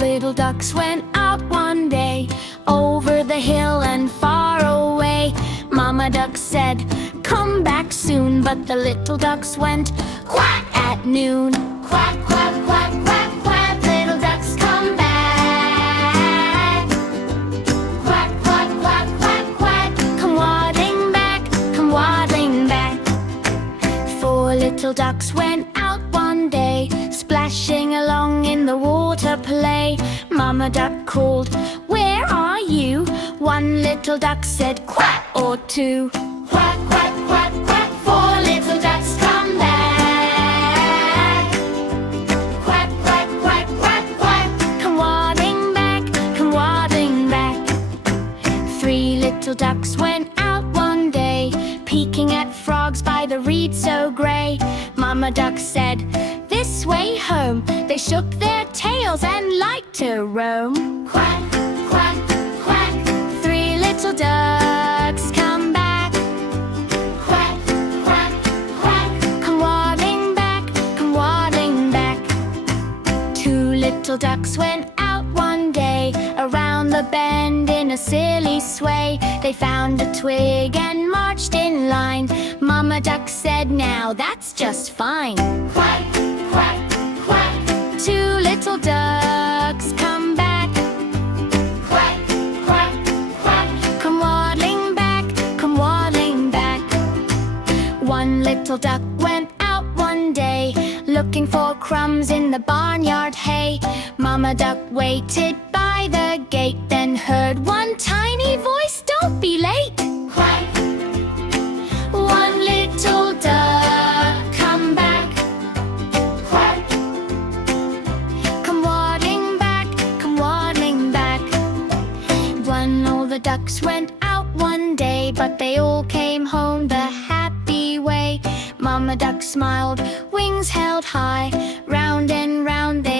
little ducks went out one day, over the hill and far away. Mama duck said, "Come back soon," but the little ducks went quack at noon. Quack, quack, quack, quack, quack, little ducks come back. Quack, quack, quack, quack, quack, come waddling back, come waddling back. Four little ducks went out one day, splashing along in the water play. Mama duck called, "Where are you?" One little duck said, "Quack or two." Quack, quack, quack, quack, four little ducks come back. Quack, quack, quack, quack, quack, come waddling back, come waddling back. Three little ducks went out one day, peeking at frogs by the reed so gray. Mama duck said, "This way home." They shook their tails and liked to roam. Quack, quack, quack, three little ducks come back. Quack, quack, quack, come waddling back, come waddling back. Two little ducks went out one day, around the bend in a silly sway. They found a twig and marched in line. Mama duck said, "Now that's just fine." Quack, quack, quack, two little ducks come back. Quack, quack, quack, come waddling back, come waddling back. One little duck went out one day, looking for crumbs in the barnyard hay. Mama duck waited by the gate, then heard one tiny voice, "Don't be late." Quack, one little duck come back. Quack, come waddling back, come waddling back. When all the ducks went out one day, but they all came home the happy way. Mama duck smiled, wings held high, round and round they